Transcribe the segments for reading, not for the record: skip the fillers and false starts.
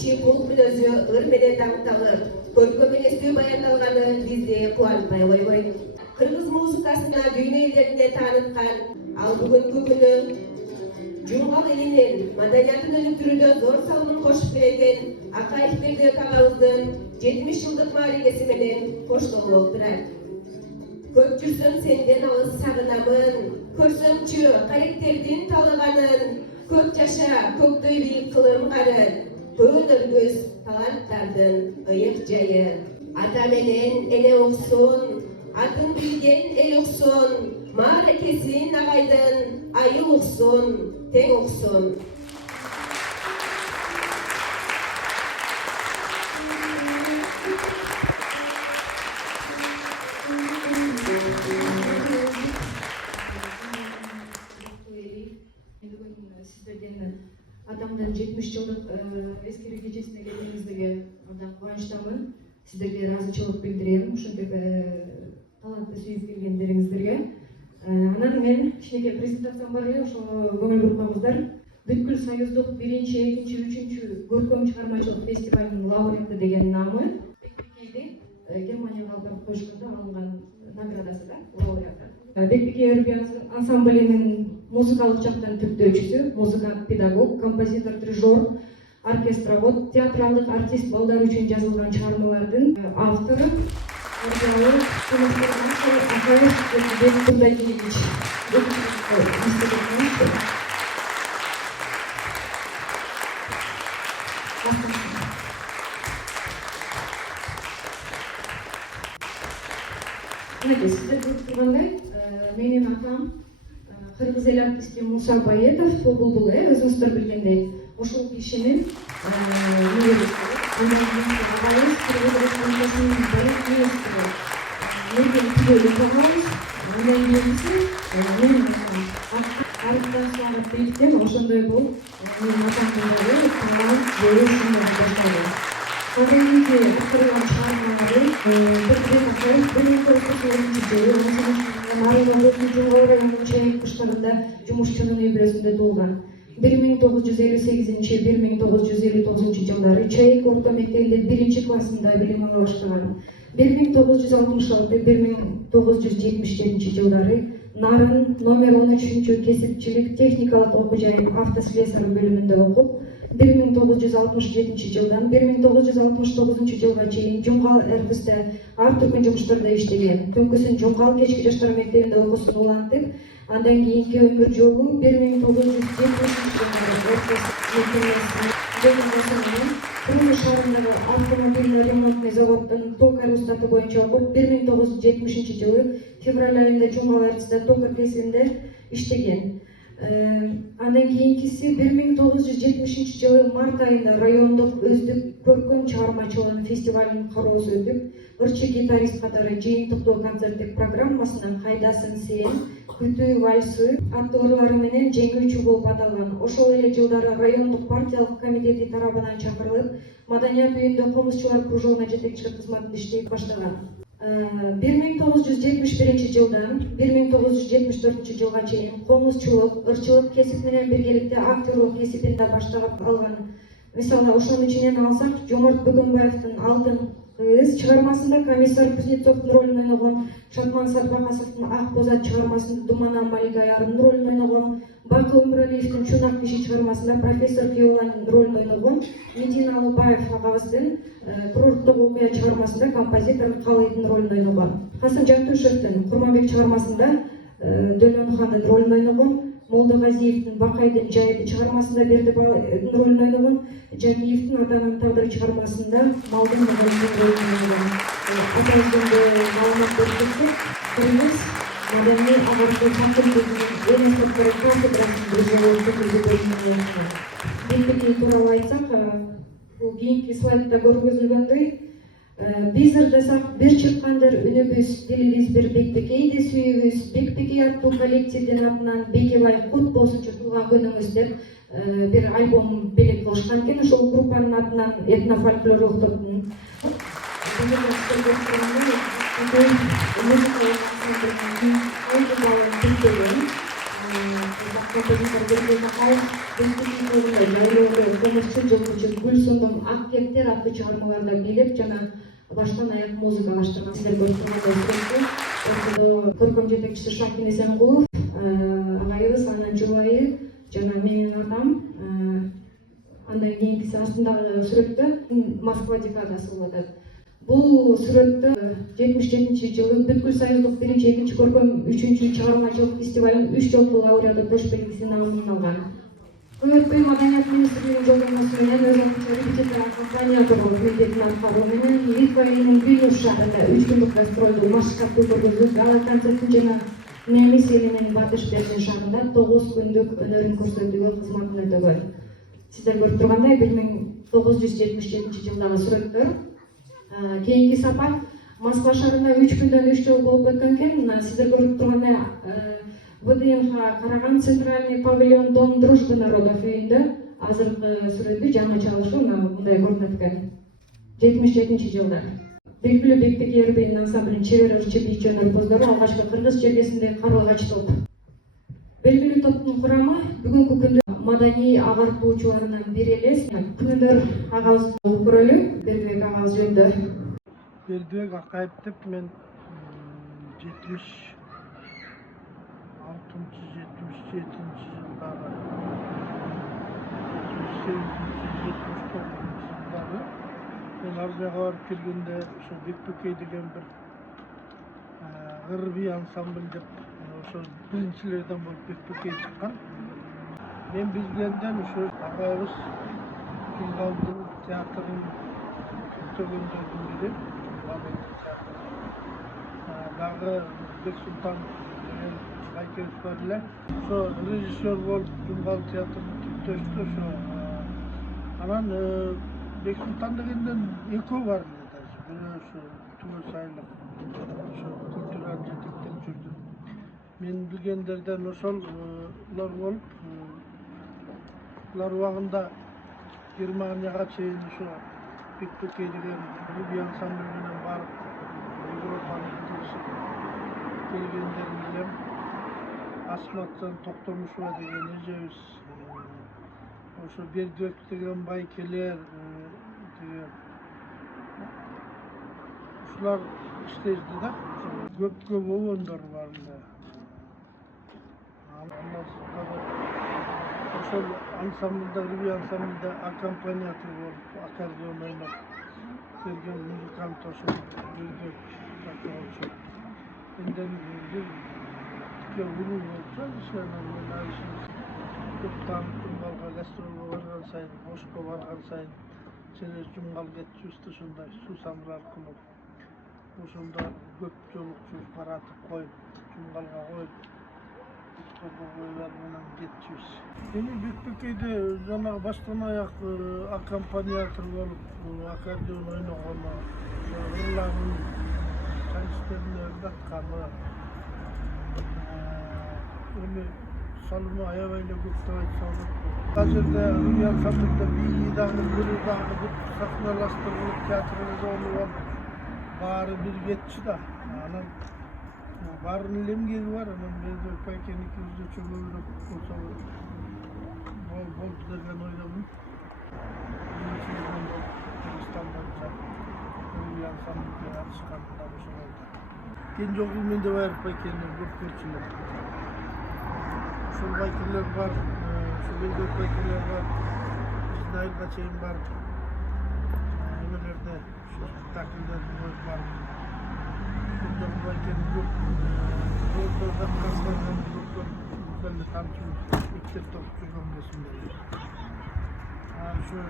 кичи кул мүнөзү ыр менен даңкталып, көркөм эместүү баяндалганы бизди кубантпай койбойт. Кыргыз музыкасына дүйнө элдерине тааныткан ал бүгүнкү күнү Жумгал элинин маданиятын өнүктүрүүдө зор салымын кошуп келген Акаев Бердибек агабыздын 70 жылдык мааригеси менен коштолуп турат. Көп жүрсөм сенден алыс сагынамын, көрсөмчү каректердин талыганын, көп жаша көктөй бийик кылым карын, көөнөр көз таланттардын ыйык жайы. Ата менен эне уксун, атын билген эл уксун, мааракесин агайдын айыл уксун, тең уксун. Атамдын 70 жылдык эскерүү кечесине келгениңиздерге абдан кубанычтамын. Сиздерге ыраазычылык билдирем, ушинтип талантты сүйүп келгендериңиздерге. Анан мен кичинекей презентациям бар эле, ошо көңүл бурмаңыздар. Бүткүл союздук 1-2, 3 көркөм чыгармачылык фестивалынын лауреаты деген намы Бекбикейди Германияга алып коюшканда алынган наградасы да, лауреаты. Бекбикей Өрбий ансамблинин музыкалык жактан түптөөчүсү, музыкант, педагог, композитор, дирижер, оркестровод, театралдык артист, балдар үчүн жазылган чыгармалардын автору. Сиздер көрүп тургандай, менин атам кыргыз эл артисти Муса Баетов, Булбул, өзүңүздөр билгендей, ушул кишинин ошондой болуп менин атамдын талант берүүсүн баштады. Кадимки аткарылган чыгармалары Жумгал районунун Чайык кыштагында жумушчунун үй бүлөсүндө туулган. 1958-1959 жылдары Чайык орто мектебинде 1 классында билим ала баштаган. 1960-1977 жылдары Нарын номер 13 кесипчилик техникалык окуу жайын автослесарь бөлүмүндө окуп, 1967 жылдан 1969 жылга чейин Жумгал РТСте ар түркүн жумуштарда иштеген. Түнкүсүн Жумгал кечки жаштар мектебинде окуусун улантып, андан кийинки өмүр жолу 1970 жылдары Курулуш шаарындагы автомобиль ремонтный заводдун токарь устаты боюнча окуп, 1970 жылы февраль айында Жумгал РТСте токарь кесибинде иштеген. Андан кийинкиси 1970 жылы март айында райондук өздүк көркөм чыгармачылыгынын фестивалынын кароосу өтүп, ырчы гитарист катары жыйынтыктоо концерттик программасынан Кайдасың сен, Күтүү вальсы аттуу ырлары менен жеңүүчү болуп аталган. Ошол эле жылдары райондук партиялык комитети тарабынан чакырылып, маданият үйүндө комузчулар кружогуна жетекчилик кызматын иштей баштаган. 1971 жылдан 1974 жылга чейин комузчулук, ырчылык кесип менен биргеликте актерлук кесибинде баштап алган. Мисалы, ошонун ичинен алсак, Жомарт Бөгөнбаевдин Алтын кыз чыгармасында комиссар Кузнецовдун ролун ойногон, Шатман Садбакасовдун Ак боз ат чыгармасында Думана Малигаярдын ролун ойногон, Бакы Өмүралиевдин Чунак киши чыгармасында профессор Күйөөланын ролун ойногон, Медина Алыбаев агабыздын Курорттук окуя чыгармасында композитор Калыйдын ролун ойногон. Касым Жантушевдин Курманбек чыгармасында Дөлөн хандын ролун ойногон, Молдогазиевдин Бакайдын жайды чыгармасында Бердибайдын ролун ойногон, Жакиевдин Атанын тагдыры чыгармасында Малдын ролун ойногон. Атабыздын маалымат берсек, Кыргыз маданий агартуу факультетинин Элистердин кафедрасынын Бекбикей тууралуу айтсак, бул кийинки слайдда көргөзүлгөндөй, биз ырдасак бир чыккандыр үнүбүз, дилибиз бир Бекбикейди сүйүбүз, Бекбикей аттуу коллективдин атынан Бекебай кут болсунчу туулган күнүңүз деп бир альбом белек кылышкан экен. Ошол группанын атынан этнофольклорлук топтун композитор Бердібек Акаев республикалыгында жайлоодо комузчу жазуучу Гүлсүмдүн Ак кептер аттуу чыгармаларда бийлеп жана баштан аяк музыкалаштырган. Сиздер көрүп тургандай сүрөттө ортодо көркөм жетекчиси Шакин Эсенкулов агайыбыз, анан жубайы жана менин атам, андан кийинкиси астындагы сүрөттө Москва декадасы болуп атат. Бул сүрөттө 77-жылы бүткүл союздук 1-2 көркөм 3-чү чыгармачылык фестивалынын 3 жолку лауреаты Төш белгисине алынган. КСДП Маданият министрлигинин жолдомосу менен өз акча репетитор аккомпаниатор милдетин аткаруу менен Литва элинин Вильнюс шаарында 3 күндүк гастролду машыктуу көргөзүп, гала концертин жана Немис элинин Батыш Берлин шаарында 9 күндүк өнөрүн көрсөтүүгө кызматын өтөгөн. Сиздер көрүп тургандай 1977 жылдагы сүрөттөр. Кийинки сапар Москва шаарында 3 күндөн 3 жол болуп өткөн экен. Сиздер көрүп тургандай ВДНХ караган центральный павильон Дом дружбы народов үйүндө азыркы сүрөтү жаңы чалышы мындай көрүнөт экен. 77 жылдар. Белгилүү Бекбек Эрбин ансамблинин чебер ырчы бийчи өнөрпоздору алгачкы кыргыз чергесиндеги карлыгач топ. Белгилүү топтун курамы бүгүнкү күндө маданий агартуучуларынан бири элес. Күнүлөр агабыз көрөлү Бердибек агабыз жөнүндө. Бердибек Акаев деп мен 76-77 жылдары 78-79 жылдары мен Арбияга барып келгенде ошо Бекбекей деген бир ырби ансамбль деп ошо биринчилерден болуп Бекбекей чыккан. Мен билгенден ошо агайыбыз Жумгалдын театрын көтөргөндөрдүн бири. Дагы Бексултан деген байкебиз бар эле. Ошо режиссер болуп Жумгал театрын түптөштү ошо. Анан Бексултан дегенден экөө бар эле даже. Бирөө ошо Түгөл Сайылык ошо культураны жетектеп жүрдү. Мен билгендерден ошолор болуп, улар убагында Германияга чейин ошо Бекбекей деген ырби ансамбль менен барып Европаны кызыгышып келгендерин билем. Асматжан Токтомушева деген эжебиз ошо Бердибек деген байкелер ушулар иштешти да. Көп обондор бар эле. Ошол ансамблда, ырби ансамблда аккомпаниатор болуп, аккордеон ойноп келген музыкант ошо Бердибек болчу. Энден бир уруу болчу ишенен мен айышып көптөн Жумгалга гастролго барган сайын, Ошко барган сайын через Жумгал кетчүбүз ушундай суусамыр аркылуу. Ошондо көп жолукчу баратып коюп, Жумгалга коюп, Ошкого коюлар менен кетчүбүз. Эми Бекбекейде жанагы баштан аяк аккомпаниатор болуп, аккордеон ойногону, ырларын, солисттерин ойнатканы, эми салымы аябай эле көп деп айтса болот. Ал жерде ырби ансамбльде бийи дагы, ыры дагы бүт сахналаштырылып, театрализовано баары бир кетчү да. Анан баарынын эле эмгеги бар, анан Бердибек байкеникибизде чөмөлдөп болсо болду деген ойлоймун. Биринчиден болуп Кыргызстанда ырби ансамбльге катышкан да ошо болду. Кен жогу Мендебаев байкени көп көрчүлөр. Ошол байкелер бар, ошо Бердибек байкелер бар, Айылга чейин барып, эмелерде спектакльдерди коюп барып, Ошол байкени көп жолдордо калган көптөн таанышып, мектепте окуп жүргөн кезимде. Ошо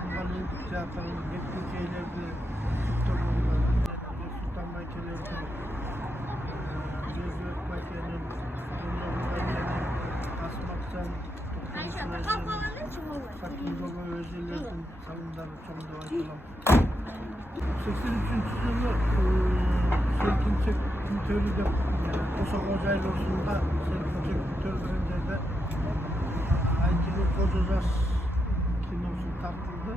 Жумгалдын театрын, Бекбекейлерди көргөнгө, Бексултан байкелерди, Бердибек байкенин, Асматжан Шакин эжелердин салымдары чоң деп айтылам. 83-жылы Селкинчек Күнтөрү деп Кошого жайлоосунда Селкинчек Күнтөрү деген жерде Айкенин Кожо жаш киносу тартылды.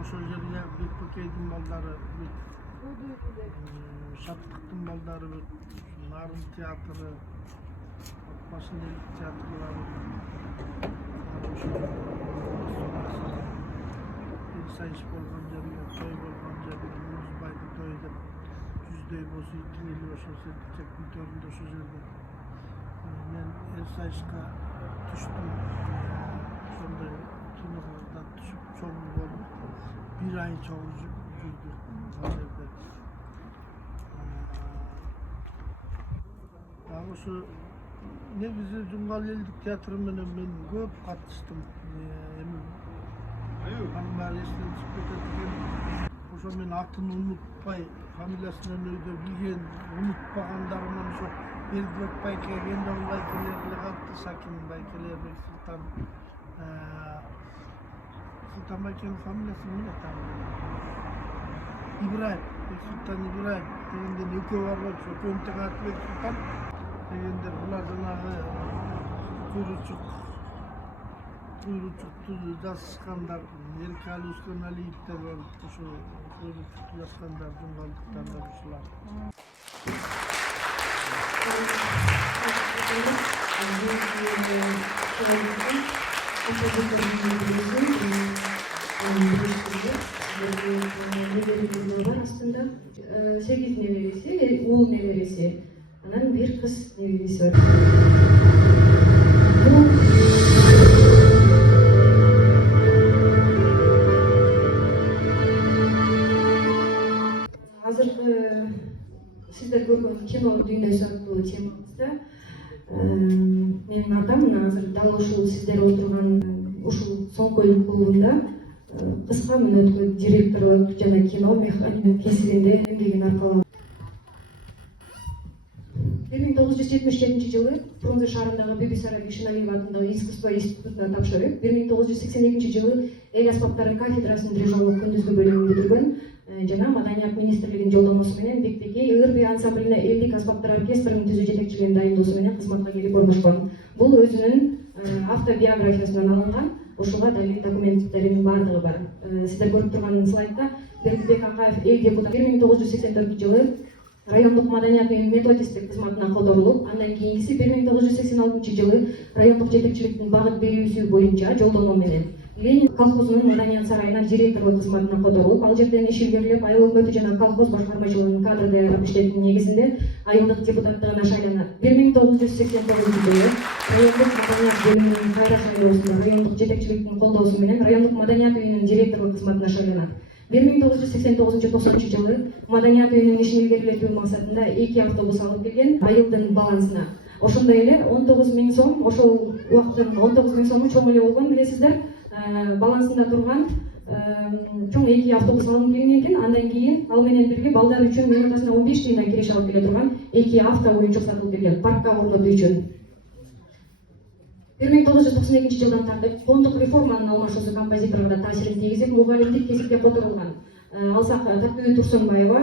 Ошол жерге Бекбекейдин балдары, Шаттыктын балдары, Нарын театры, Машинелик театрлары, sayış bolgan жерге, той болгон жерге, Муңузбайды той деп, жүздөй болсу тиңели ошол сертичектин төрүндө ошол жерде мен сайышка түштүм. Ошондой кинолордо түшүп чоң болуп, бир ай чоң жүрдүк ал жерде. Ошо негизи Жумгал элдик театры менен мен көп катыштым. Анын баары эстен чыгып кетет экен. Ошо мен атын унутпай, фамилиясынан өйдө билген, унутпагандарыман ошо Бердибек байке, Кендон байкелер эле калыпты, Сакин байкелер, Бексултан. Султан байкенин фамилиясы эмне там? Ибраев, Бексултан Ибраев дегенден экөө бар болчу, экөөнүн тең аты Бексултан дегендер. Булар жанагы куйручукту жазышкандар, Эркали Усканалиевдер бар, ошо куйручукту жазышкандар жумгалдыктардан ушулар. Aslında 8 neveresi, oğul neveresi, anam bir kız neveresi var. Азыркы сиздер көргөн кино дүйнөсү аттуу темабызда менин атам азыр дал ушул сиздер отурган ушул Соңкөл клубунда кыска мүнөткө директорлук жана кино кесибинде эмгегин аркалап 1977 жылы Фрунзе шаарындагы Бибисара Бишиналиева атындагы искусство институтуна тапшырып, 1982 жылы эл аспаптары кафедрасынын дирижерлук күндүзгү бөлүмүн бүтүргөн жана Маданият министрлигинин жолдомосу менен Бектеки Ырби ансамблине элдик аспаптар оркестринин түзүү жетекчилигин дайындоосу менен кызматка келип орношкон. Бул өзүнүн автобиографиясынан алынган, ушуга далил документтеринин баардыгы бар. Сиздер көрүп турган слайдда Бердибек Акаев эл депутат 1984 жылы райондук маданият методисттик кызматына которулуп, андан кийинкиси 1986 жылы райондук жетекчиликтин багыт берүүсү боюнча жолдомо менен Ленин колхозунун маданият сарайына директорлук кызматына которулуп, ал жерден иш илгерилеп, айыл өкмөтү жана колхоз башкармачылыгынын кадр даярдап иштейтин негизинде айылдык депутаттыгына шайланат. 1989 жылы райондук маданият бөлүмүнүн кайра шайлоосунда райондук жетекчиликтин колдоосу менен райондук маданият үйүнүн директорлук кызматына шайланат. 1989 жылы маданият үйүнүн ишин илгерилетүү максатында 2 автобус алып келген айылдын балансына. Ошондой эле 19 000 сом, ошол убакыттын 19 000 сому чоң эле болгон, билесиздер. Балансында турган чоң 2 автобус алып келген экен. Андан кийин ал менен бирге балдар үчүн минутасына 15 тыйындан киреш алып келе турган 2 авто оюнчук сатылып келген паркка орнотуу үчүн. 1992 жылдан тартып коомдук реформанын алмашуусу композиторго да таасирин тийгизип, мугалимдик кесипке которулган. Алсак Тактуу Турсунбаева,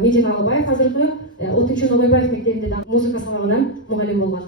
Медин Алыбаев азыркы Отунчу Ногойбаев мектебинде да музыка сабагынан мугалим болгон.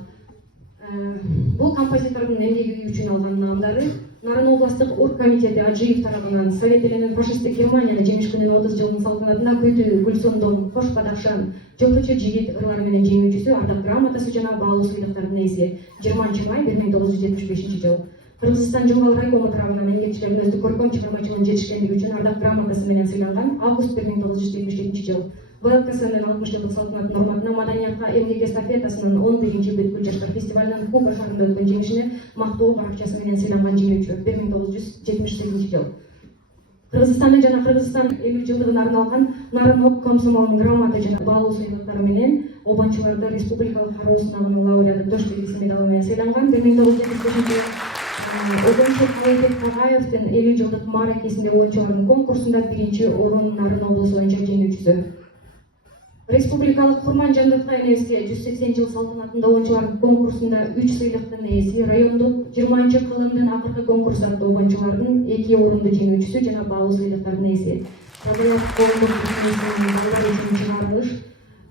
Бул композитордун эмгеги үчүн алган наамдары Нарын областык оргкомитети Аджиев тарабынан Совет элинин фашисттик Германияны жеңиш күнүнүн 30 жылдын салтанатына күтүү Гүлсондон Кош Кадакшан, Жолкучу жигит ырлары менен жеңүүчүсү, ардак грамотасы жана баалуу сыйлыктардын ээси 20 май 1975 жыл. Кыргызстан Жумгал райкому тарабынан эмгекчилердин өздүк көркөм чыгармачылыгын жетишкендиги үчүн ардак грамотасы менен сыйланган август 1977 жыл. ВЛКСМнын 60 жылдык салтанаттын урматына маданиятка эмгек эстафетасынын 11-ci бүткүл жаштар фестивалынын Куба шаарында өткөн жеңишине мактоо баракчасы менен сыйланган жеңүүчү 1978 жыл. Кыргызстанда жана Кыргызстан 50 жылдыгына арналган Нарын ок комсомолунун грамота жана баалуу сыйлыктары менен обончуларды республикалык кароо сынагынын лауреаты Тош белгиси медалы менен сыйланган. 1975 жылы Обончу Калайбек Тагаевдин 50 жылдык мааракесинде обончулардын конкурсунда 1-ci орун Нарын облусу боюнча жеңүүчүсү. Республикалык Курман-Жандатка энебизге 180 жыл салтанатында обончулардын конкурсунда 3 сыйлыктын ээси, райондук 20-cı кылымдын акыркы конкурсу аттуу обончулардын 2 орунду жеңүүчүсү жана баалуу сыйлыктардын ээси. Табылат коомдук балдар үчүн чыгарылыш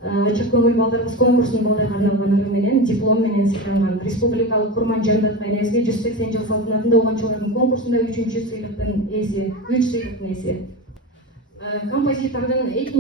ачык көңүл балдарыбыз конкурсунун балдарга арналган ыры менен диплом менен сыйланган. Республикалык Курман-Жандатка энебизге 180 жыл салтанатында обончулардын конкурсунда 3-cü сыйлыктын ээси, 3 сыйлыктын ээси. Композитордун 2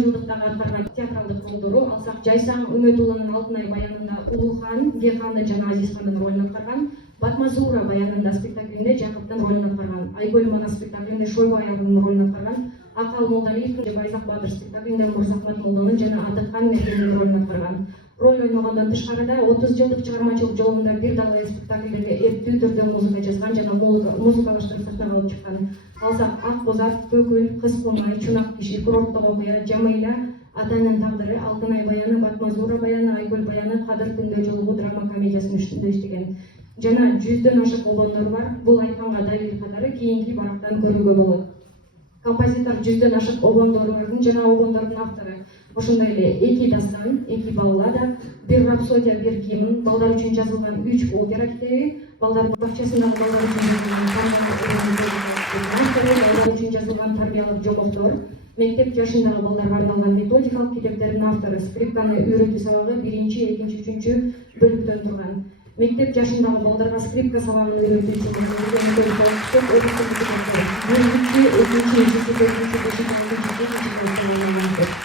жылдыктагы аткарган театралдык ролдору алсак Жайсаң Үмөтулунун Алтынай баянында Улухан, Беханы жана Азизхандын ролун аткарган, Батмазура баянында спектаклинде Жакыптын ролун аткарган, Айгөл Мана спектаклинде Шойбо аягынын ролун аткарган, Акал Молдалиевдин Байзак Бадыр спектаклинде Мырзахмат Молдонун жана Адыккан Мекенин ролун аткарган. Роль ойногондон тышкарыда 30 жылдык чыгармачылык жолунда бир дагы спектакльдерге эптүү түрдө музыка жазган жана музыкалаштырып сахнага алып чыккан. Алсак Ак Бозат, Көкүл, Кыз Кулмай, Чунак киши, Курорттук окуя, Жамыйла, Атанын тагдыры, Алтынай баяны, Батмазура баяны, Айгөл баяны, Кадыр күндө жолугу драма комедиясынын үстүндө иштеген. Жана 100дөн ашык обондор бар. Бул айтканга далил катары кийинки барактан көрүүгө болот. Композитор 100дөн ашык обондорлордун жана обондордун автору. Ошондой эле 2 дастан, 2 баллада, 1 рапсодия, 1 гимн, балдар үчүн жазылган 3 опера китеби, балдар бакчасындагы балдар үчүн жазылган тарбиялык жомоктор, мектеп жашындагы балдарга арналган методикалык китептердин автору, скрипканы үйрөтүү сабагы 1, 2, 3 бөлүктөн турган. Мектеп жашындагы балдарга скрипка сабагын үйрөтүү үчүн методикалык китеп өбүктөн китептер. 1, 2, 3, 4, 5, 6, 7, 8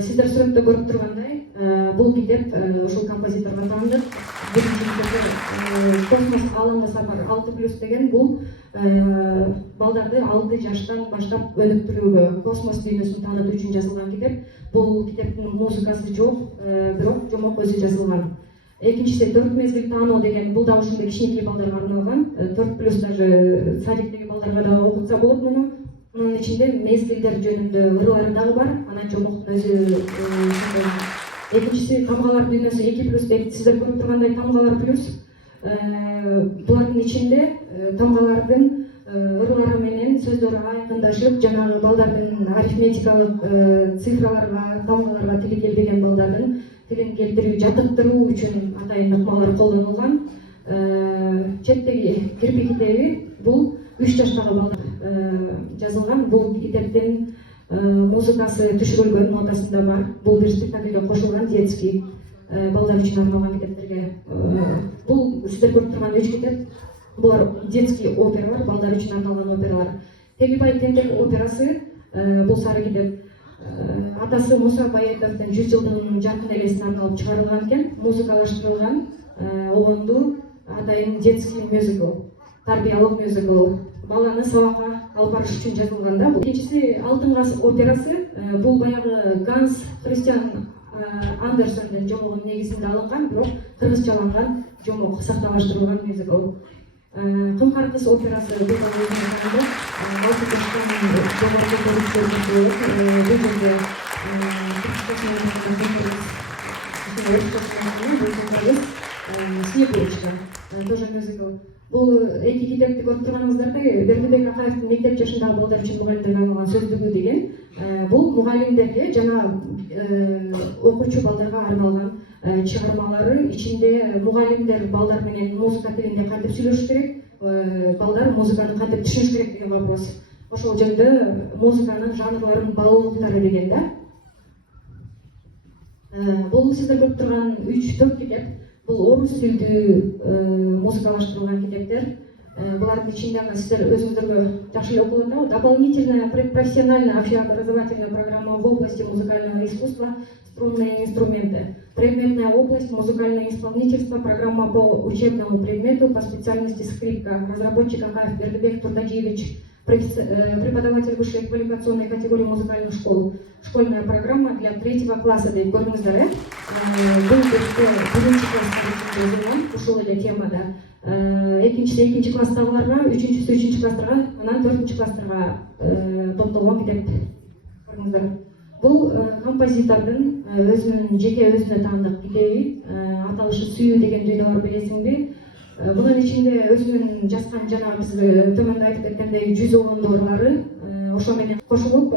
Сиздер сүрөттө көрүп тургандай, бул китеп ушул композиторго таандык. Биринчи китеби Космос алымда сапар 6+ деген бул балдарды 6 жаштан баштап өнүктүрүүгө, космос дүйнөсүн таанытуу үчүн жазылган китеп. Бул китептин музыкасы жок, бирок жомок өзү жазылган. Экинчиси 4 мезгил таануу деген, бул да ушундай кичинекей балдарга арналган. 4+ даже садиктеги балдарга да окутса болот муну. Мунун ичинде мезгилдер жөнүндө ырлары дагы бар. Анан жомоктун өзү экинчиси Тамгалар дүйнөсү 2+ дейт. Сиздер көрүп тургандай Тамгалар плюс. Булардын ичинде тамгалардын ырлары менен сөздөрү айкындашып, жанагы балдардын арифметикалык цифраларга, тамгаларга тили келбеген балдардын тилин келтирүү, жаттыктыруу үчүн атайын ыкмалар колдонулган. Четтеги кирпи китеби бул 3 жаштагы балдар жазылган. Бул китептин музыкасы түшүрүлгөн нотасында бар. Бул бир спектакльге кошулган детский балдар үчүн арналган китептерге. Бул сиздер көрүп турган 3 китеп. Булар детский опералар, балдар үчүн арналган опералар. Тегибай Тентек операсы бул сары китеп. Атасы Муса Баетовдун 100 жылдыгынын жаркын элесине арналып чыгарылган экен. Музыкалаштырылган, обонду атайын детский мюзикл, тарбиялык мюзикл. Баланы сабакка алып барыш үчүн жазылган да. Экинчиси Алтын Каз операсы. Бул баягы Ганс Христиан Андерсендин жомогунун негизинде алынган, бирок кыргызчаланган жомок, сакталаштырылган мюзикл. Кымкар кыз операсы бул да өзүнүн 6 жаштан жогорку көрүнүштүү бул жерде Снегурочка тоже мюзикл. Бул эки китепти көрүп турганыңыздардай Бердибек Акаевдин мектеп жашындагы балдар үчүн мугалимдерге арналган сөздүгү деген. Бул мугалимдерге жана окуучу балдарга арналган чыгармалары. Ичинде мугалимдер балдар менен музыка тилинде кантип сүйлөшүш керек, балдар музыканы кантип түшүнүш керек деген вопрос. Ошол жөнүндө музыканын жанрларын баалуулуктары деген да. Бул сиздер көрүп турган 3-4 китеп. Бул орус тилдүү музыкалаштырылган китептер. Булардын ичинде сиздер өзүңүздөргө жакшы эле окулуп атабы. Дополнительная предпрофессиональная общеобразовательная программа в области музыкального искусства, струнные инструменты. Предметная область музыкальное исполнительство, программа по учебному предмету по специальности скрипка. Разработчик Акаев Бердибек Турдадиевич, преподаватель высшей квалификационной категории музыкальных школ. Школьная программа для 3 класса деп көрүңүздөр. Бул биринчи класста ушул эле темада. Экинчиси 2 класстагыларга, үчүнчүсү 3 класстарга, анан 4 класстарга топтолгон китеп көрүңүздөр. Бул композитордун өзүнүн жеке өзүнө таандык китеби, аталышы Сүйүү деген дүйдө бар, билесиңби? Bunun içinde özünün жазган жана биз төмөндө айтып кеткендей 100 обондорлары ошо менен кошулуп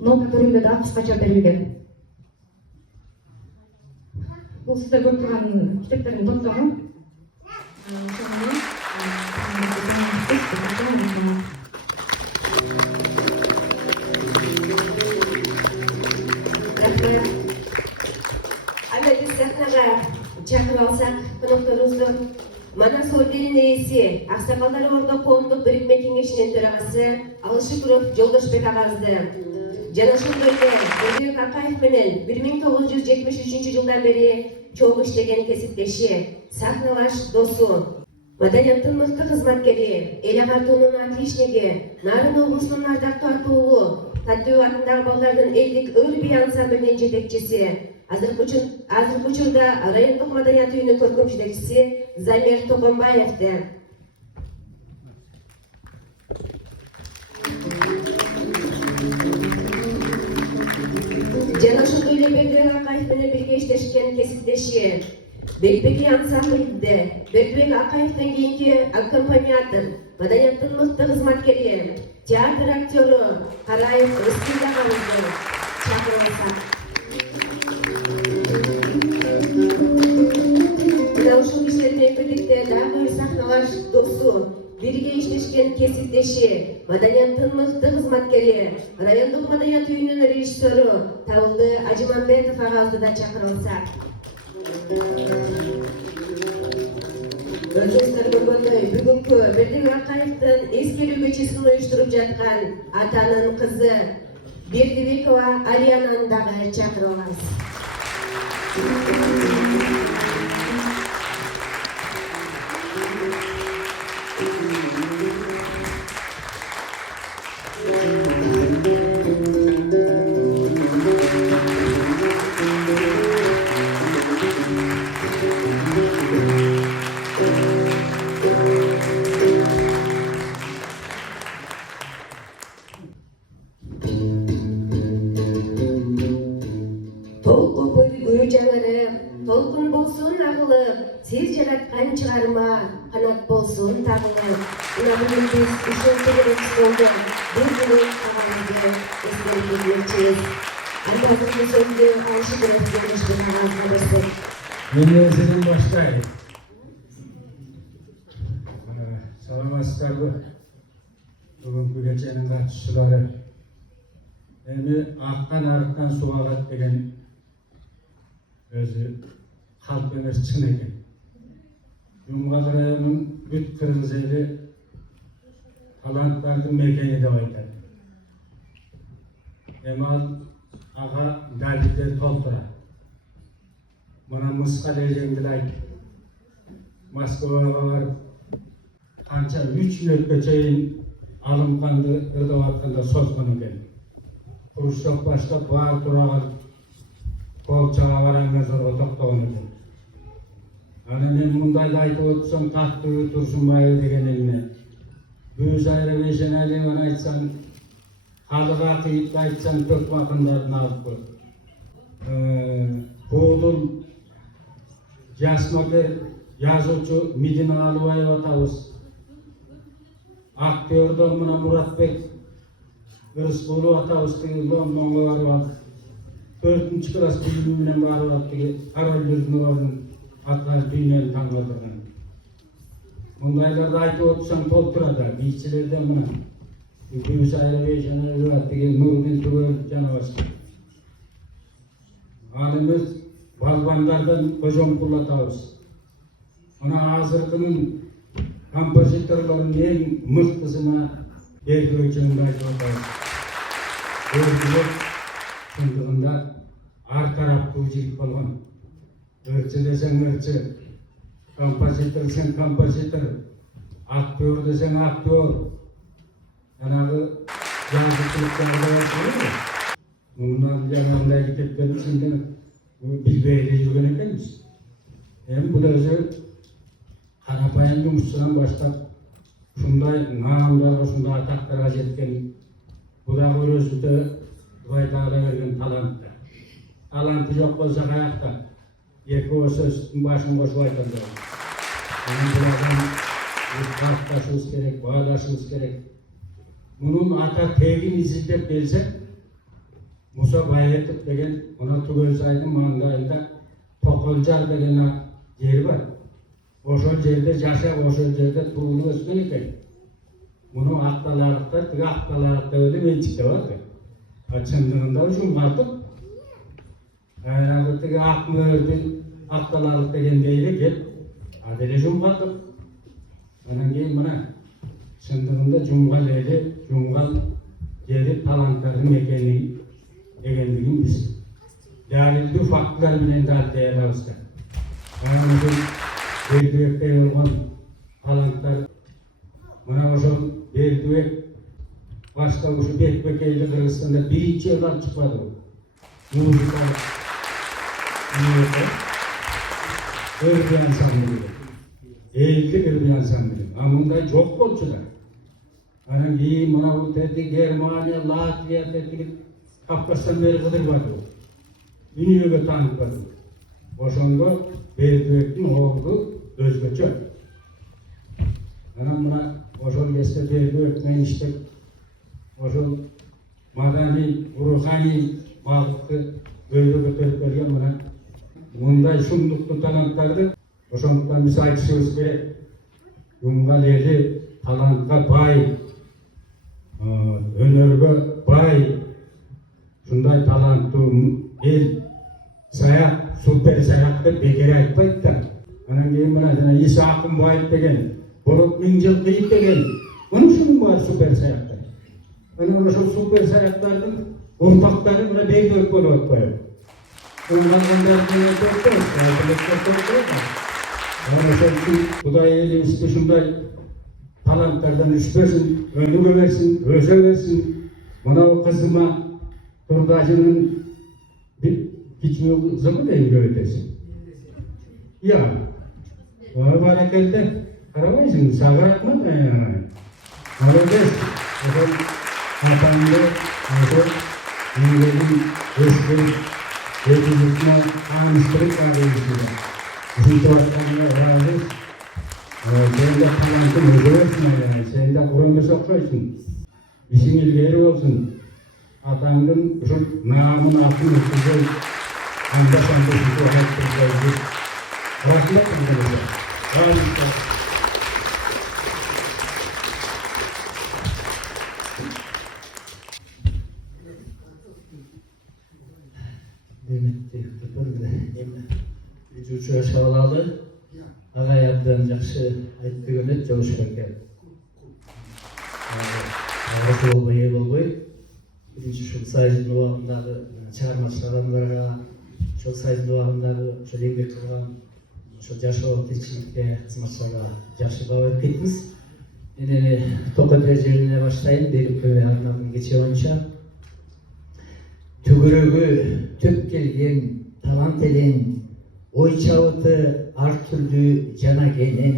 нота түрүндө да кыскача берилген. Бул сиздер көрүп турган китептердин топтому. Анда биз сахнага чакырып алсак конокторубузду Манас орденин ээси, Аксакалдар Ордо коомдук бирикме кеңешинин төрагасы Алышыкулов Жолдошбек агазды жана ошондой эле Бердибек Акаев менен 1973 жылдан бери чогуу иштеген кесиптеши, сахналаш досу, маданияттын мыкты кызматкери, эл агартуунун отличниги, Нарын облусунун ардактуу атуулу, Таттуу атындагы балдардын элдик өр-бий ансамблинин жетекчиси, азыркы учурда райондук маданият үйүнүн көркөм жетекчиси Замир Токонбаевди. Жана ошондой эле Бердибек Акаев менен бирге иштешкен кесиптеши, Бекбеки ансамблинде Бердибек Акаевден кийинки аккомпаниатор, маданияттын мыкты кызматкери, театр актёру Караев Рыскелди агамызды чакырып алсак. Мына ушул кишилер менен бирдикте дагы бир сахналаш досу, бирге иштешкен кесиптеши, маданияттын мыкты кызматкери, райондук маданият үйүнүн режиссеру Табылды Ажимамбетов агабызды да чакырып алсак. Өзүңүздөр көргөндөй, бүгүнкү Бердибек Акаевдин эскерүү кечесин уюштуруп жаткан атанын кызы Бердибекова Алиянаны дагы чакырып алабыз. Толкун болсун агылып, сиз жараткан чыгарма, канат болсун тагылып. Мына бүгүн биз ушунча керек болду. Бир бүгүн агабызды эскерип кетмекчибиз. Азыркы сөздү Алышыкулов Жолдошбек агабызга берсек. Мен сизден баштайм. Саламатсыздарбы? Бүгүнкү кеченин катышчылары. Эми аккан арыктан суу агат деген өзү калп эмес чын экен. Жумгал районунун бүт кыргыз эли таланттардын мекени деп айтат. Эми ал ага далилдер толтура. Мына Мыскал эжеңди айтып, Москвага барып канча 3 мүнөткө чейин алымканды ырдап атканда соткон экен. Хрущев баштап баары тураган Колчага бараңга зорго токтогон экен. Ана мен мындайды айтып отурсам, Тактуу Турсунбаев деген элине Бүүз айрып Эшеналиеваны айтсаң, Халық Акыйытты айтсаң, Төк акындарын алып көр. Куудул жас нокер жазуучу Мидина Алыбаев атабыз. Актёрдон мына Муратбек Рыскулов атабыз Лондонго барып алып, 4-нчы класс билими менен барып алып, Король Людмиланын атка дүйнөнү таң калтырган. Мындайларды айтып отурсаң толтура да, бийчилерден мына Бүүз айрып Эшеналиев деген Нурдин Түгөл жана башка. Ал эмес балбандардан Кожомкул атабыз. Мына азыркынын композиторлорунун эң мыктысына Бердибек жөнүндө айтып атабыз. Бердибек чындыгында ар тараптуу жигит болгон. Өрчү десең өрчү, композитор десең композитор, актер десең актер. Жанагы жазуучулуктарды барсаңыз, мундан жанагындай кеткен сиздер билбей эле жүргөн экенбиз. Эми бул өзү карапайым жумушчудан баштап ушундай наамдарга, ушундай атактарга жеткен, бул дагы өзүнчө Кудай Таала берген талант. Таланты жок болсо каякта? Эки сөздүн башын кошуп айтат. Булаган катташыбыз керек, баалашыбыз керек. Мунун ата тегин изилдеп келсек, Муса Байетов деген мына Түгөл сайдын маңдайында Токолжар деген жери бар. Ошол жерде жашап, ошол жерде туулуп өскөн экен. Муну акталарлыктар, тиги акталарлыкта эле менчикте бар. Чындыгында ушунгалтып, тиги ак мөөрдү акталарлык дегенде эле кеп Adele Jumgal'dık. Andan keyin mana şındığında Jumgal eli, Jumgal yeri talantların egenligin biz dalilli faktlar bilen dalileyalabızda. Ayağımızın Berdüvek'te olgan talantlar mana oşol Berdüvek başta uşu Bekbekeyli Kırgızstanda birinci yıldan çıkmadı o. Muzikal bir ansambili. Eğildi bir ansambili. Amında çok bolçular. Anan keyin mana bu tedi Germaniya, Latviya tedi Kafkastan beri kıdırmadı o. Dünyaya tanıtmadı. Oşonda Berdüvek'in oğlu özgöçö. Anan buna oşol keste Berdüvek'ten işte oşol madani, ruhani bağlıklı böyle götürüp bergen bana bunday şunduklu talantlardı. Oşondan biz aytışыбыз керек. Jumgal eli talantка bay, önörgө bay, şunday talanttуу el sayak, super sayak dep bekер айтпайт да. Анан кийин мына жана Иса Акынбаев деген, Болот Миңжылкыев деген, мына ушунун баары супер саяктар. Ana ошол супер саяктардын уртактары мына Бейдөөк болуп атпайбы? Кудай элибизди ушундай таланттардан үшпөсүн, өнүгө берсин, өсө берсин. Мына кызыма Турдажынын кичүү кызы дейм көбөйтөсүн. Я. Баракелде. Карабайсың, сагыраакмы? Молодец. Ошол атаңды, ошол еңбегин өстүрүп, өзүбүзгө ааныштырып калгыбыз. Ушинтип атканына ыраазыбыз. Сен да талантың өсө берсин, сен да Курамбек окшойсуң. Ишиң илгери болсун. Атаңдын ушул наамын атын өткүзөй, анда-санда ушинтип айтып. Рахмат силерге. Üçüncü aşağılalı ağayabdan жақсы айтып берген еді Жаушыбек әке. Алғашқы болбай болбой. Бірінші шул сайыстың уақытындағы шығармашылық адамдарға, шул сайыстың уақытындағы шул еңбек қылған, шул жашоо тіршілікке қызматшыларға жақсы баға беріп кеттіңіз. Енді тоқетере жеріне баштайын, беріп арнамның кече бойынша. Түгірігі төп келген талант елен, ой чабыты ар түрлүү жана кенен,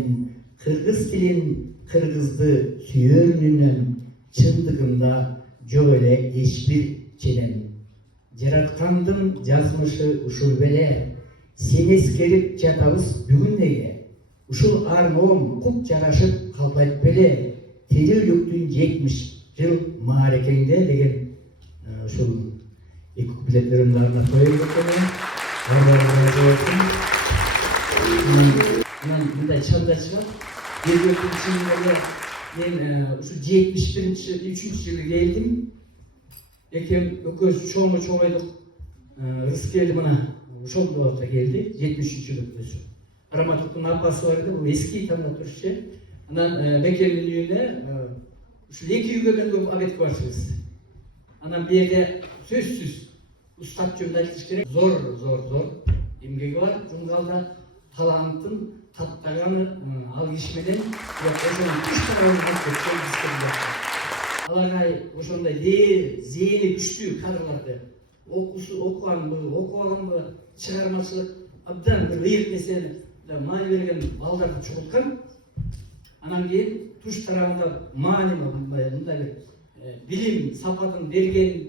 кыргыз тилин кыргызды сүйөрүнүнөн чындыгында жок эле эч бир ченен. Жараткандын жазмышы ушул беле, сени эскерип жатабыз бүгүн неге? Ушул армоом куп жарашып калбайт беле, тирүүлүктүн 70 жыл маарекеңде деген ушул эки куплеттеримди арнап коеюн деп мындай чанда чыгат. Мен ушу 71-3 жылы келдим. Экем экөөбүз чоңойдук. Рыскелди мына ошол убакта келди. 73-жылы. Араматтыктын апасы бар эди, бул эски танда турчу. Анан Бекемдин үйүнө ушул 2 үйгө мен обедке барчыбыз. Анан бу жерде сөзсүз устат жөнүндө айтыш керек. Зор эмгеги бар. Жумгалда талантын каттаганы ал киши менен ошонун аларга ошондой зээни күчтүү кадрларды окубаганбы, чыгармачылык абдан бир ыйык нерсени маани берген балдарды чогулткан. Анан кийин туш тарабында маани мындай бир билим сапатын берген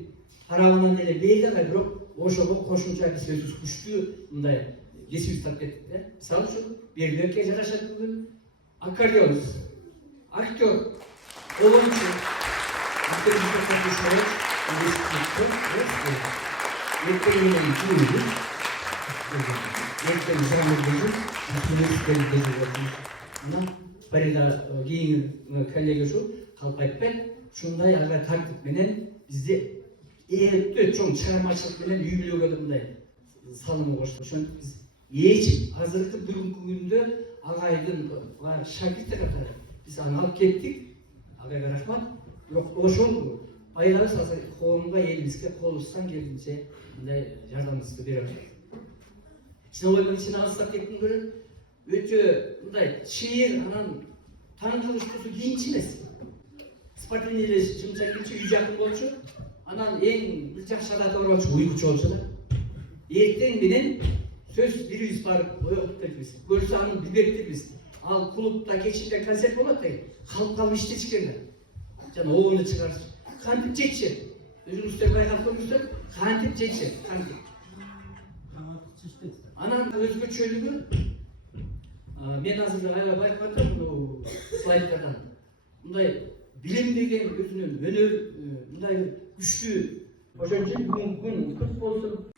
тарабынан деле бейдага, бирок ошого кошумча сөзсүз күчтүү мындай кесип тап кеттик да. Мисалы үчүн Бerdүвекке жарашат бүгүн аккордеонист, актер, оюнчу, кийин коллега ушу Калпайбек ушундай ага тартип менен бизде өтө чоң чыгармачылык менен үй бүлөгө мындай салымы кошту. Ошентип биз эч азыркы бүгүнкү күндө ага Акайдын бар шакирттер катары биз аны алып кеттик. Агайга рахмат. Бирок ошол байлабыз азыр коомго, элибизге колубуздан келгенче мындай жардамыбызды берип атабыз. Синовойдун ичине алыстап кетким келет. Өтө мындай чыйыр, анан таң кылыштысы кийинчи эмес. Спортивный эле жымча кийинчи үй жакын болчу. Анан эң бир жакшы адаты бар болчу, уйкучу болчу да. Эртең менен сөз бирибиз барып оятып кетебиз. Көрсө аны билбептирбиз. Ал клубда кечинде концерт болот деген. Калып иштечи керек. Жана оонду чыгарып кантип жетишет. Өзүңүздөр байкап көрүңүздөр, кантип жетишет, кантип. Анан өзгөчөлүгү мен азыр аябай байкап атам бул слайддардан. Мындай билим деген өзүнүн өнөр мындай күчтүү. Ошон үчүн бүгүнкү күн кут болсун.